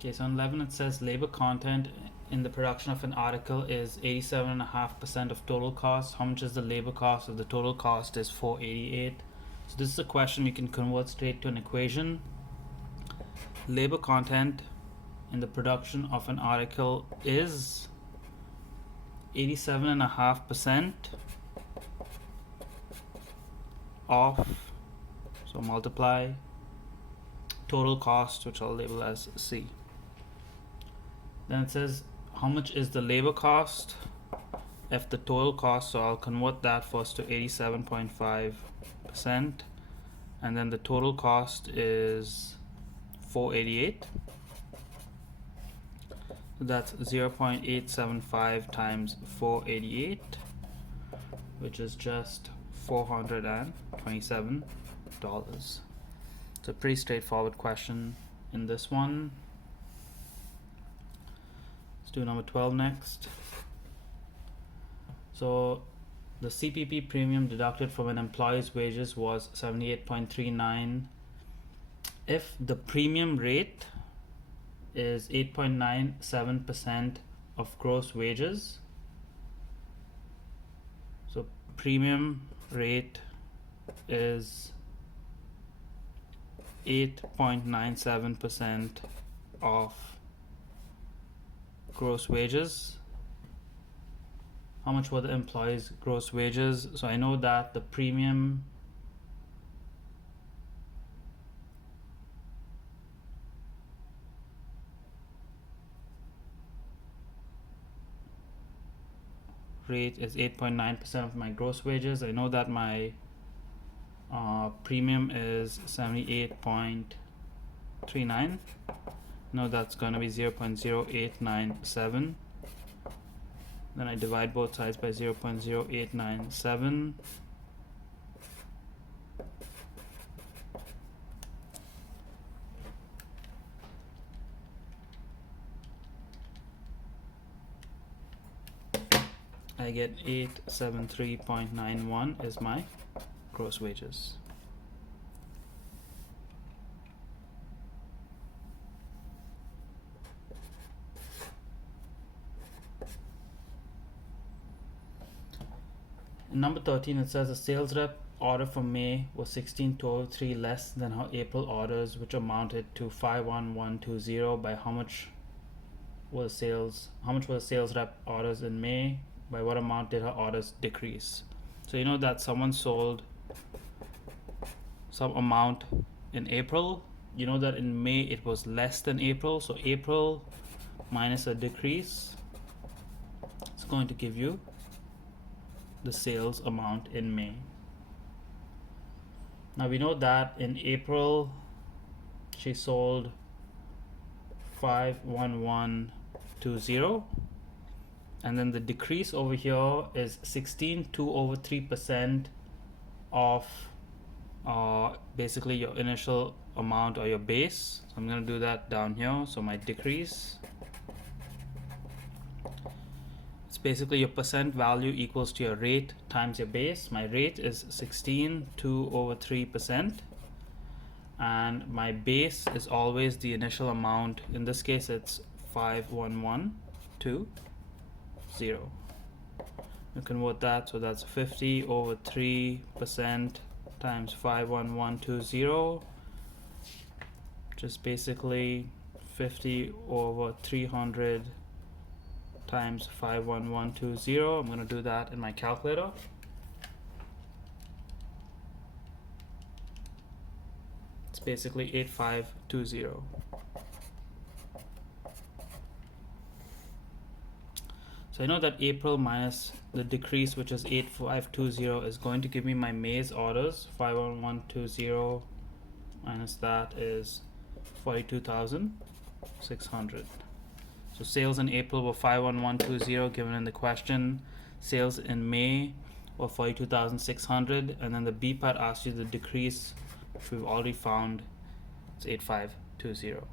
Okay, so on 11 it says labor content in the production of an article is 87.5% of total cost. How much is the labor cost? If the total cost is 488. So this is a question we can convert straight to an equation. Labor content in the production of an article is 87.5% of, so multiply total cost, which I'll label as C. Then it says how much is the labor cost, F the total cost, so I'll convert that first to 87.5%, and then the total cost is 488. So that's 0.875 times 488, which is just $427. It's a pretty straightforward question in this one. Let's do number 12 next. So the CPP premium deducted from an employee's wages was 78.39. If the premium rate is 8.97% of gross wages, so premium rate is 8.97% of gross wages, how much were the employees' gross wages? So I know that the premium rate is 8.9% of my gross wages. I know that my premium is 78.39. No, that's going to be 0.0897. Then I divide both sides by 0.0897. I get 873.91 is my gross wages. In number 13 it says a sales rep order for May was 16,203 less than her April orders, which amounted to 51120. By how much were the sales rep orders in May? By what amount did her orders decrease? So you know that someone sold some amount in April. You know that in May it was less than April, so April minus a decrease is going to give you the sales amount in May. Now we know that in April she sold 51120, and then the decrease over here is 16.2/3% of basically your initial amount or your base. So I'm going to do that down here. So my decrease, it's basically your percent value equals to your rate times your base. My rate is 16.2/3%, and my base is always the initial amount. In this case it's 51120. You convert that, so that's 50/3% times 51120, which is basically 50/300 times 51120. I'm going to do that in my calculator. It's basically 8520. So I know that April minus the decrease, which is 8520, is going to give me my May's orders. 51120 minus that is 42,600. So sales in April were 51120 given in the question. Sales in May were 42,600, and then the B part asks you the decrease, which we've already found. It's 8520.